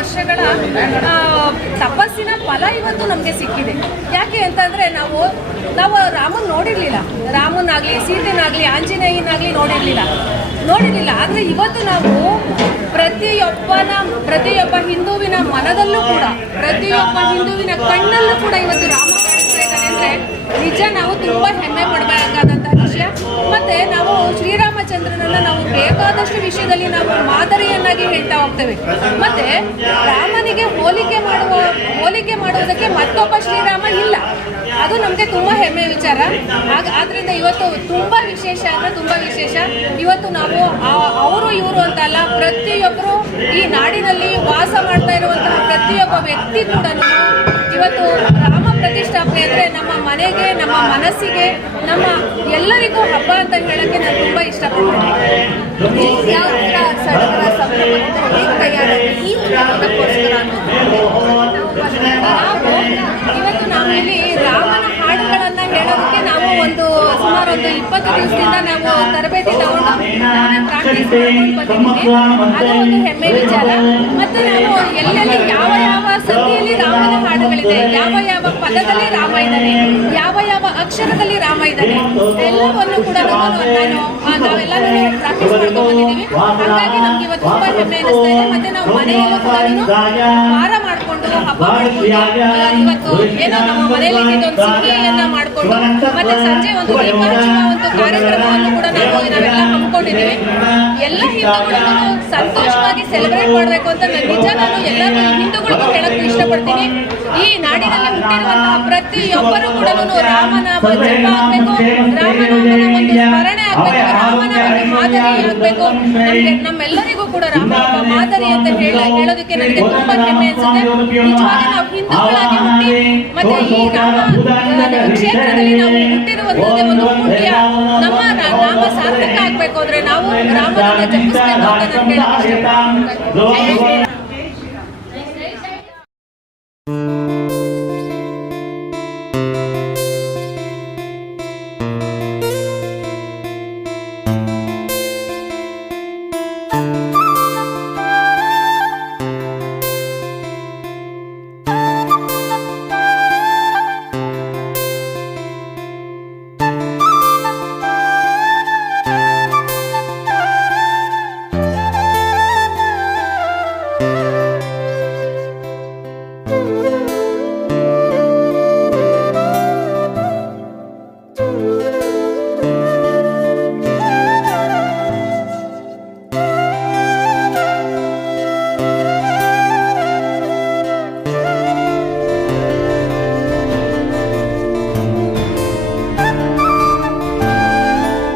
ವರ್ಷಗಳ ತಪಸ್ಸಿನ ಫಲ ಇವತ್ತು ನಮಗೆ ಸಿಕ್ಕಿದೆ. ಯಾಕೆ ಅಂತಂದರೆ ನಾವು ನಾವು ರಾಮನ್ ನೋಡಿರಲಿಲ್ಲ. ರಾಮನಾಗಲಿ, ಸೀತೆನಾಗಲಿ, ಆಂಜನೇಯನಾಗಲಿ ನೋಡಿರಲಿಲ್ಲ. ನೋಡಿರಲಿಲ್ಲ. ಆದರೆ ಇವತ್ತು ನಾವು ಪ್ರತಿಯೊಬ್ಬನ, ಪ್ರತಿಯೊಬ್ಬ ಹಿಂದೂವಿನ ಮನದಲ್ಲೂ ಕೂಡ, ಪ್ರತಿಯೊಬ್ಬ ಹಿಂದೂವಿನ ಕಣ್ಣಲ್ಲೂ ಕೂಡ ಇವತ್ತು ರಾಮ ಕಾಣಿಸ್ತಾ ಇದ್ದಾನೆ ಅಂದ್ರೆ ನಿಜ ನಾವು ತುಂಬ ಹೆಮ್ಮೆ ಪಡಬೇಕಾದಂತಹ ವಿಷಯ. ಮತ್ತೆ ನಾವು ಶ್ರೀರಾಮಚಂದ್ರನನ್ನ ನಾವು ಬೇಕಾದಷ್ಟು ವಿಷಯದಲ್ಲಿ ನಾವು ಮಾದರಿಯನ್ನಾಗಿ ಹೇಳ್ತಾ ಹೋಗ್ತೇವೆ. ಮತ್ತೆ ರಾಮನಿಗೆ ಹೋಲಿಕೆ ಮಾಡುವ, ಹೋಲಿಕೆ ಮಾಡುವುದಕ್ಕೆ ಮತ್ತೊಬ್ಬ ಶ್ರೀರಾಮ ಇಲ್ಲ. ಅದು ನಮಗೆ ತುಂಬಾ ಹೆಮ್ಮೆ ವಿಚಾರ. ಆಗ, ಆದ್ರಿಂದ ಇವತ್ತು ತುಂಬಾ ವಿಶೇಷ ಅಂದ್ರೆ ತುಂಬಾ ವಿಶೇಷ. ಇವತ್ತು ನಾವು ಅವರು ಇವರು ಅಂತ ಅಲ್ಲ ಪ್ರತಿಯೊಬ್ಬರು ಈ ನಾಡಿನಲ್ಲಿ ವಾಸ ಮಾಡ್ತಾ ಇರುವಂತಹ ಪ್ರತಿಯೊಬ್ಬ ವ್ಯಕ್ತಿ ಕೂಡ ಇವತ್ತು ಪ್ರತಿಷ್ಠಾಪನೆ ಅಂದ್ರೆ ನಮ್ಮ ಮನೆಗೆ, ನಮ್ಮ ಮನಸ್ಸಿಗೆ, ನಮ್ಮ ಎಲ್ಲರಿಗೂ ಹಬ್ಬ ಅಂತ ಹೇಳಕ್ಕೆ ನಾನು ತುಂಬಾ ಇಷ್ಟಪಡ್ತೀನಿ. ಯಾವ ಥರ ಸಡಗರ ಸಂಭ್ರಮ ತಯಾರಾಗಿ ಈ ಹಬ್ಬಕ್ಕೋಸ್ಕರ ದಿವಸದಿಂದ ನಾವು ತರಬೇತಿ ತಗೊಂಡು ಪ್ರಾಕ್ಟೀಸ್ ಮಾಡ್ಕೊಂಡು ಬಂದಿದ್ದೀವಿ ಅದು ಒಂದು ಹೆಮ್ಮೆ ವಿಚಾರ. ಮತ್ತೆ ನಾವು ಎಲ್ಲೆಲ್ಲಿ ಯಾವ ಯಾವ ಸಂಧಿಯಲ್ಲಿ ರಾಮನ ಹಾಡುಗಳಿದೆ ಯಾವ ಯಾವ ಪದದಲ್ಲಿ ರಾಮ ಇದ್ದಾನೆ ಯಾವ ಯಾವ ಅಕ್ಷರದಲ್ಲಿ ರಾಮ ಇದ್ದಾನೆ ಎಲ್ಲವನ್ನು ಕೂಡ ನಾನು ನಾವೆಲ್ಲರೂ ಪ್ರಾಕ್ಟೀಸ್ ಮಾಡ್ಕೊಂಡು ಬಂದಿದ್ದೀವಿ. ಹಾಗಾಗಿ ನಮ್ಗೆ ಇವತ್ತು ತುಂಬಾ ಹೆಮ್ಮೆ ಅನಿಸ್ತಾ ಇದೆ. ಮತ್ತೆ ನಾವು ಮನೆಯಲ್ಲೂ ಕೂಡ ವಾರ ಮಾಡ್ಕೊಂಡು ಹಬ್ಬ ಮಾಡಿಕೊಂಡು ಇವತ್ತು ಏನೋ ನಮ್ಮ ಮನೆಯಲ್ಲಿ ಒಂದು ಸಿಹಿಯನ್ನ ಮಾಡ್ಕೊಂಡು ಮತ್ತೆ ಸಂಜೆ ಒಂದು ದೀಪ ಕಾರ್ಯಕ್ರಮವನ್ನು ಕೂಡ ನಾವು ನಾವೆಲ್ಲ ಹಮ್ಮಿಕೊಂಡಿದ್ದೀವಿ. ಎಲ್ಲ ಹಿಂದೂಗಳು ಸಂತೋಷವಾಗಿ ಸೆಲೆಬ್ರೇಟ್ ಮಾಡಬೇಕು ಅಂತ ನಾನು ನಿಜ ನಾನು ಎಲ್ಲ ಹಿಂದೂಗಳಿಗೂ ಹೇಳಕ್ಕೆ ಇಷ್ಟಪಡ್ತೀನಿ. ಈ ನಾಡಿನಲ್ಲಿ ಹುಟ್ಟಿರುವಂತಹ ಪ್ರತಿಯೊಬ್ಬರು ಕೂಡ ರಾಮನ ಜಪ ಆಗ್ಬೇಕು ರಾಮನಾಮನ ಒಂದು ಸ್ಮರಣೆ ಆಗ್ಬೇಕು, ರಾಮನ ಒಂದು ಮಾದರಿ ಆಗ್ಬೇಕು. ನಮ್ಗೆ ನಮ್ಮೆಲ್ಲರಿಗೂ ಕೂಡ ರಾಮ ಒಬ್ಬ ಮಾದರಿ ಅಂತ ಹೇಳ ಹೇಳೋದಕ್ಕೆ ನನಗೆ ತುಂಬಾ ಹೆಮ್ಮೆ ಅನ್ಸುತ್ತೆ. ನಿಜವಾಗಿ ನಾವು ಹಿಂದೂಗಳಾಗಿ ಹುಟ್ಟಿ, ಮತ್ತೆ ಈ ರಾಮ ಕ್ಷೇತ್ರದಲ್ಲಿ ನಾವು ಹುಟ್ಟಿರುವಂತದ್ದೇ ಒಂದು ಸಾರ್ಥಕ ಆಗ್ಬೇಕು ಅಂದ್ರೆ ನಾವು ರಾಮನನ್ನ ಜಪಿಸ್ಬೇಕು ಅಂತ ನಾನು